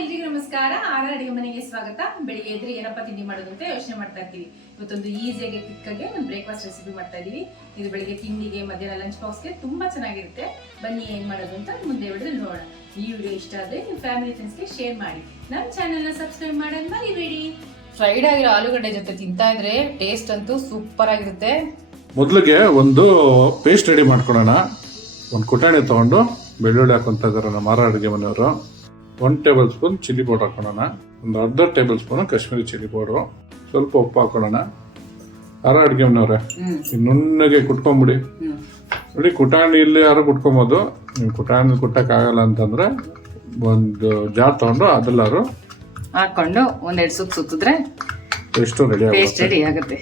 ಎಲ್ರಿಗೂ ನಮಸ್ಕಾರ. ಅಡುಗೆ ಮನೆಗೆ ಸ್ವಾಗತ. ಬೆಳಿಗ್ಗೆ ಎದ್ರೆ ಏನಪ್ಪ ತಿಂಡಿ ಮಾಡೋದು ಅಂತ ಯೋಚನೆ ಮಾಡ್ತಾ ಇರ್ತೀವಿ. ಇವತ್ತೊಂದು ಈಸಿಯಾಗಿ ಕ್ವಿಕ್ಕಾಗಿ ಒಂದು ಬ್ರೇಕ್ಫಾಸ್ಟ್ ರೆಸಿಪಿ ಮಾಡ್ತಾ ಇದೀವಿ. ಇದು ಬೆಳಿಗ್ಗೆ ತಿಂಡಿಗೆ, ಮಧ್ಯಾಹ್ನ ಲಂಚ್ ಬಾಕ್ಸ್ಗೆ ತುಂಬಾ ಚೆನ್ನಾಗಿರುತ್ತೆ. ಬನ್ನಿ ಏನ್ ಮಾಡೋದು ಅಂತ ಮುಂದೆ ವಿಡಿಯೋದಲ್ಲಿ ನೋಡೋಣ. ಈ ವಿಡಿಯೋ ಇಷ್ಟ ಆದ್ರೆ ನಿಮ್ಮ ಫ್ಯಾಮಿಲಿ ಫ್ರೆಂಡ್ಸ್ಗೆ ಶೇರ್ ಮಾಡಿ. ನಮ್ಮ ಚಾನೆಲ್ನ ಸಬ್ಸ್ಕ್ರೈಬ್ ಮಾಡೋದು ಮರಿಬೇಡಿ. ಫ್ರೈಡ್ ಆಗಿರೋ ಆಲೂಗಡ್ಡೆ ಜೊತೆ ತಿಂತಾ ಇದ್ರೆ ಟೇಸ್ಟ್ ಅಂತೂ ಸೂಪರ್ ಆಗಿರುತ್ತೆ. ಮೊದಲಿಗೆ ಒಂದು ಪೇಸ್ಟ್ ರೆಡಿ ಮಾಡ್ಕೊಳ್ಳೋಣ. ಒಂದು ಕುಟಾಣಿ ತಗೊಂಡು ಬೆಳ್ಳುಳ್ಳಿ ಹಾಕೊಂತ ಇದಾರೆ ನಮ್ಮ ಅಡುಗೆ ಮನೆಯವರು. 1 ಟೇಬಲ್ ಸ್ಪೂನ್ ಚಿಲ್ಲಿ ಪೌಡರ್ ಹಾಕೊಳ್ಳೋಣ. ಒಂದು ಅರ್ಧ table spoon Kashmiri chilli powder. ಸ್ವಲ್ಪ ಉಪ್ಪು ಹಾಕೊಳ್ಳೋಣ. ಅಡುಗೆ ಮನೆಯವ್ರೆ ನುಣ್ಣಗೆ ಕುಟ್ಕೊಂಬಿಡಿ. ನೋಡಿ, ಕುಟಾಣಿಯಲ್ಲಿ ಯಾರು ಕುಟ್ಕೊಬೋದು. ನೀವು ಕುಟಾಣಿ ಕುಟ್ಟಕ್ಕಾಗಲ್ಲ ಅಂತಂದ್ರೆ ಒಂದು ಜಾರ್ ತಗೊಂಡು ಅದೆಲ್ಲಾರು ಹಾಕೊಂಡು ಒಂದೆರಡು ಸುತ್ತಿದ್ರೆ ಎಷ್ಟು ರೆಡಿ ಆಗುತ್ತೆ.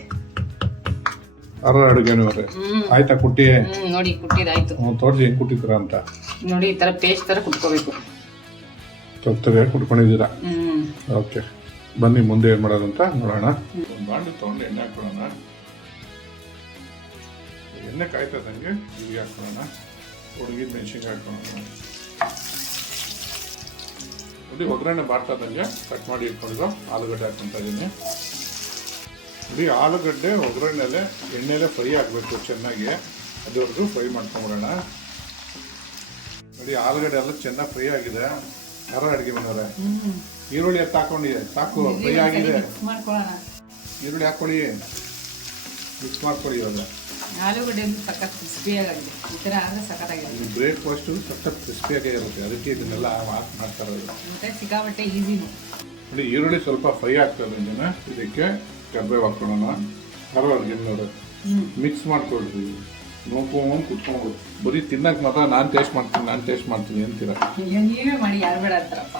ಅಡುಗೆ ಮನೆಯವ್ರೆ ಆಯ್ತಾ ಕುಟ್ಟಿ? ನೋಡಿ ಕುಟ್ಟಿದಾಯ್ತು. ತೋರಿಸಿ ಹೆಂಗ್ ಕುಟ್ಟಿದ್ರ ಅಂತ. ನೋಡಿ, ಈ ತರ ಪೇಸ್ಟ್ ತರ ಕುಟ್ಕೋಬೇಕು. ತೊತ್ತಗೆ ಕುಟ್ಕೊಂಡಿದ್ದೀರಾ? ಓಕೆ, ಬನ್ನಿ ಮುಂದೆ ಏನ್ ಮಾಡೋದಂತ ನೋಡೋಣ. ಒಂದು ಬಾಂಡೆ ತಗೊಂಡು ಎಣ್ಣೆ ಹಾಕೊಳ್ಳೋಣ. ಎಣ್ಣೆ ಕಾಯ್ತದಂಗೆ ಹೀಗೆ ಹಾಕೊಳ್ಳೋಣ. ಹುಡುಗಿದ ಮೆಣಸಿನ್ಕಾಯಿ ಹಾಕೊಳ್ಳೋಣ. ನೋಡಿ, ಒಗ್ಗರಣೆ ಬಾಡ್ತದಂಗೆ ಕಟ್ ಮಾಡಿ ಇಟ್ಕೊಂಡು ಆಲೂಗಡ್ಡೆ ಹಾಕೊಂತ ಇದೀನಿ. ನೋಡಿ, ಆಲೂಗಡ್ಡೆ ಒಗ್ಗರಣೆಲೆ ಎಣ್ಣೆಲೆ ಫ್ರೈ ಆಗಬೇಕು ಚೆನ್ನಾಗಿ. ಅದುವರೆಗೂ ಫ್ರೈ ಮಾಡ್ಕೊಂಬಿಡೋಣ. ನೋಡಿ, ಆಲೂಗಡ್ಡೆ ಎಲ್ಲ ಚೆನ್ನಾಗಿ ಫ್ರೈ ಆಗಿದೆ. ಅಡುಗೆ ಮನೆಯವ್ರೆ ಈರುಳ್ಳಿ ಹಾಕೊಂಡಿದೆ, ಸಾಕು. ಫ್ರೈ ಆಗಿದೆ. ಈರುಳ್ಳಿ ಹಾಕೊಳ್ಳಿ, ಮಿಕ್ಸ್ ಮಾಡ್ಕೊಳ್ಳಿ. ಇವಾಗ ಆಲೂಗಡ್ಡೆ ಸಖತ್ ಕ್ರಿಸ್ಪಿಯಾಗಿದೆ. ಈ ಥರ ಆದರೆ ಸಖತ್ತಾಗಿದೆ. ಬ್ರೇಕ್ಫಾಸ್ಟು ಸಖತ್ ಕ್ರಿಸ್ಪಿಯಾಗೇ ಇರುತ್ತೆ. ಅದಕ್ಕೆ ಇದನ್ನೆಲ್ಲ ಮಾಡ್ತಾ ಇರೋದು. ಮತ್ತೆ ಸಿಕ್ಕಾಪಟ್ಟೆ ಈಸಿನು. ನೋಡಿ, ಈರುಳ್ಳಿ ಸ್ವಲ್ಪ ಫ್ರೈ ಆಗ್ತದೆ. ಇದಕ್ಕೆ ಕರ್ಬೇವು ಹಾಕೊಳ್ಳೋಣ. ಅಡುಗೆ ಮನೆಯವ್ರೆ ಮಿಕ್ಸ್ ಮಾಡ್ಕೊಳ್ರಿ. ನೋಡ್ಕೊಂಡು ಕುತ್ಕೊಂಡು ಬರೀ ತಿನ್ನಕ್ಕೆ ಮಾತ್ರ ನಾನು ಟೇಸ್ಟ್ ಮಾಡ್ತೀನಿ ಅಂತೀರ. ನೀವೇ ಮಾಡಿ, ಯಾರು ಬೇಡ ಅಂತಾರಪ್ಪ.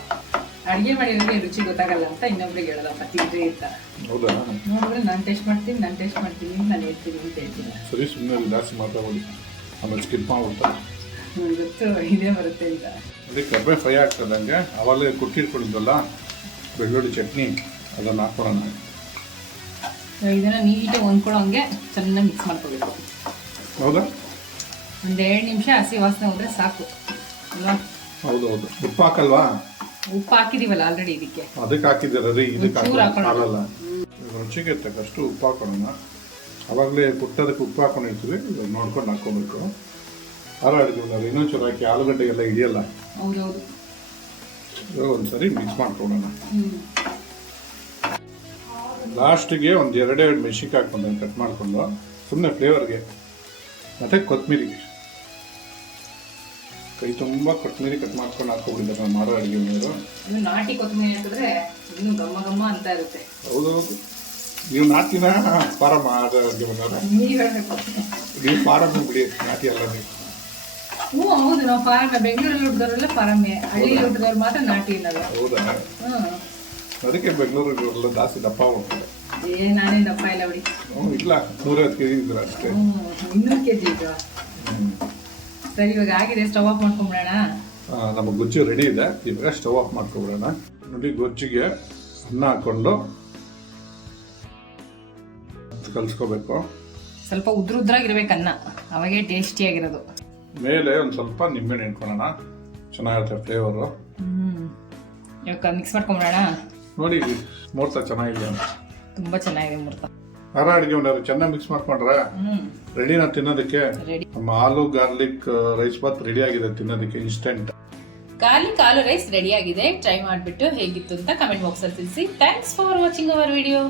ಅಡುಗೆ ಮಾಡಿರೋರಿಗೆ ರುಚಿ ಗೊತ್ತಾಗಲ್ಲ ಅಂತ ಇನ್ನೊಬ್ರಿಗೆ ಹೇಳೋದಪ್ಪ. ತಿಂದ್ರೆ ಇರ್ತಾರೆ. ಹೌದಾ? ನೋಡಿದ್ರೆ ನಾನು ಟೇಸ್ಟ್ ಮಾಡ್ತೀನಿ ನಾನು ಹೇಳ್ತೀನಿ ಅಂತ ಹೇಳ್ತೀನಿ. ಸರಿ, ಸುಮ್ಮನೆ ಜಾಸ್ತಿ ಮಾತಾಡಿ, ಆಮೇಲೆ ಸ್ಕಿಪ್ ಮಾಡ್ಬಿಡ್ತಾರೆ. ಗೊತ್ತು, ಇದೇ ಬರುತ್ತೆ ಅಂತ. ಅದೇ ಕರ್ಬೇವು ಫ್ರೈ ಆಗ್ತದಂಗೆ ಅವಾಗಲೇ ಕುಟ್ಟಿಟ್ಕೊಂಡಿದ್ದಲ್ಲ ಬೆಳ್ಳುಳ್ಳಿ ಚಟ್ನಿ, ಅದನ್ನು ಹಾಕೊಳ್ಳೋಣ. ಇದನ್ನು ನೀಟಾಗಿ ಹೊಂದ್ಕೊಳ್ಳೋ ಹಂಗೆ ಚೆನ್ನಾಗಿ ಮಿಕ್ಸ್ ಮಾಡ್ಕೋಬೇಕು. ಹೌದಾ? ಒಂದು 2 ನಿಮಿಷ ಹಸಿ ವಾಸನೆ ಹೋದ್ರೆ ಸಾಕು ಅಲ್ವಾ? ಹೌದೌದು. ಉಪ್ಪು ಹಾಕಲ್ವಾ? ಉಪ್ಪು ಹಾಕಿದೀವಲ್ಲ ಆಲ್ರೆಡಿ. ಅದಕ್ಕೆ ಹಾಕಿದ್ದೀರ. ಇದಕ್ಕೆ ಹಾಕಲ್ಲ. ರುಚಿಗೆ ತಕ್ಕಷ್ಟು ಉಪ್ಪು ಹಾಕೋಣ. ಅವಾಗಲೇ ಕುಟ್ಟೋದಕ್ಕೆ ಉಪ್ಪು ಹಾಕೊಂಡಿರ್ತೀವಿ. ನೋಡ್ಕೊಂಡು ಹಾಕೋಬೇಕು. ಅಡುಗೆ ಮನೆಯವ್ರು ಇನ್ನೊಂದು ಚೂರು ಹಾಕಿ, ಆಲೂಗಡ್ಡೆಗೆಲ್ಲ ಹಿಡಿಯಲ್ಲ. ಹೌದೌದು. ಇವಾಗ ಒಂದ್ಸರಿ ಮಿಕ್ಸ್ ಮಾಡ್ಕೊಳ್ಳೋಣ. ಲಾಸ್ಟಿಗೆ ಒಂದು 2 ಮೆಣಸಿನ್ಕಾಯಿ ಹಾಕೊಂಡು ಕಟ್ ಮಾಡಿಕೊಂಡು ಸುಮ್ಮನೆ ಫ್ಲೇವರ್ಗೆ. ಮತ್ತೆ ಕೊತ್ತಂಬರಿ, ಕೈ ತುಂಬ ಕೊತ್ತಂಬರಿ ಕಟ್ ಮಾಡ್ಕೊಂಡು ಹಾಕೋಬಿಟ್ಟಿದ್ದಾರೆ ನಮ್ಮ ಅಡುಗೆ ಮನೆಯವರು. ನಾಟಿ ಕೊತ್ತಂಬರಿ ಹಾಕಿದ್ರೆ ಇನ್ನೂ ಘಮ್ಮ ಅಂತ ಇರುತ್ತೆ. ಹೌದೌದು. ನೀವು ನಾಟಿನ ಫಾರಮ್ ಅಡುಗೆ ಮನೆಯವ್ರ? ನೀವು ಫಾರಮ್ ಬಿಡಿ, ನಾಟಿ ಅಲ್ಲ ನೀವು. ಹೌದು, ನಾವು ಫಾರಮ್. ಬೆಂಗಳೂರಲ್ಲಿ ಹುಟ್ಟಿದವರೆಲ್ಲ ಫಾರಮ್ಮೆ, ಹಳ್ಳಿಯಲ್ಲಿ ಹುಟ್ಟಿದವ್ರು ಮಾತ್ರ ನಾಟಿ ಇಲ್ಲಲ್ಲ. ಹೌದಾ? ಅದಕ್ಕೆ ಬೆಂಗಳೂರಿಗೆಲ್ಲ ಜಾಸ್ತಿ ದಪ್ಪ ಹೋಗ್ತಾರೆ. ನಾನೇ ದಪ್ಪ ಇಲ್ಲ ಬಿಡಿ. ಇಲ್ಲ, 150 kg ಇದ್ರ ಅಷ್ಟೇ. 200 kg ಇದ್ವಾ? ಸರಿ, ಇವಾಗ ಆಗಿದೆ. ಸ್ಟವ್ ಆಫ್ ಮಾಡ್ಕೊಂಡ್ಬಿಡೋಣ. ನಮ್ಮ ಗೊಜ್ಜು ರೆಡಿ ಇದೆ. ಇವಾಗ ಸ್ಟವ್ ಆಫ್ ಮಾಡ್ಕೊಂಡ್ಬಿಡೋಣ. ನೋಡಿ, ಗೊಜ್ಜಿಗೆ ಅನ್ನ ಹಾಕೊಂಡು ಕಲ್ಸ್ಕೋಬೇಕು. ಸ್ವಲ್ಪ ಉದ್ರಾಗಿರ್ಬೇಕು ಅನ್ನ, ಅವಾಗೇ ಟೇಸ್ಟಿಯಾಗಿರೋದು. ಮೇಲೆ ಒಂದು ಸ್ವಲ್ಪ ನಿಂಬೆಹಣ್ಣು ಇಟ್ಕೊಳ್ಳೋಣ, ಚೆನ್ನಾಗಿರುತ್ತೆ ಫ್ಲೇವರು. ಇವಾಗ ಮಿಕ್ಸ್ ಮಾಡ್ಕೊಂಡ್ಬಿಡೋಣ. ನೋಡಿ, ಮೂರ್ತ ಚೆನ್ನಾಗಿದೆ, ತುಂಬಾ ಚೆನ್ನಾಗಿದೆ ಮೂರ್ತ. ಅಡುಗೆ ಮನೆಯವರು ಚೆನ್ನಾಗಿ ಮಿಕ್ಸ್ ಮಾಡ್ಕೊಂಡ್ರೆ ರೆಡಿನ ತಿನ್ನೋದಕ್ಕೆ. ನಮ್ಮ ಆಲೂ ಗಾರ್ಲಿಕ್ ರೈಸ್ ಬಾತ್ ರೆಡಿ ಆಗಿದೆ ತಿನ್ನೋದಕ್ಕೆ. ಇನ್ಸ್ಟೆಂಟ್ ಗಾರ್ಲಿಕ್ ಆಲೂ ರೈಸ್ ರೆಡಿ ಆಗಿದೆ. ಟ್ರೈ ಮಾಡಿಬಿಟ್ಟು ಹೇಗಿತ್ತು ಅಂತ ಕಮೆಂಟ್ ಬಾಕ್ಸ್ ಅಲ್ಲಿ ತಿಳಿಸಿ. Thanks for watching our video.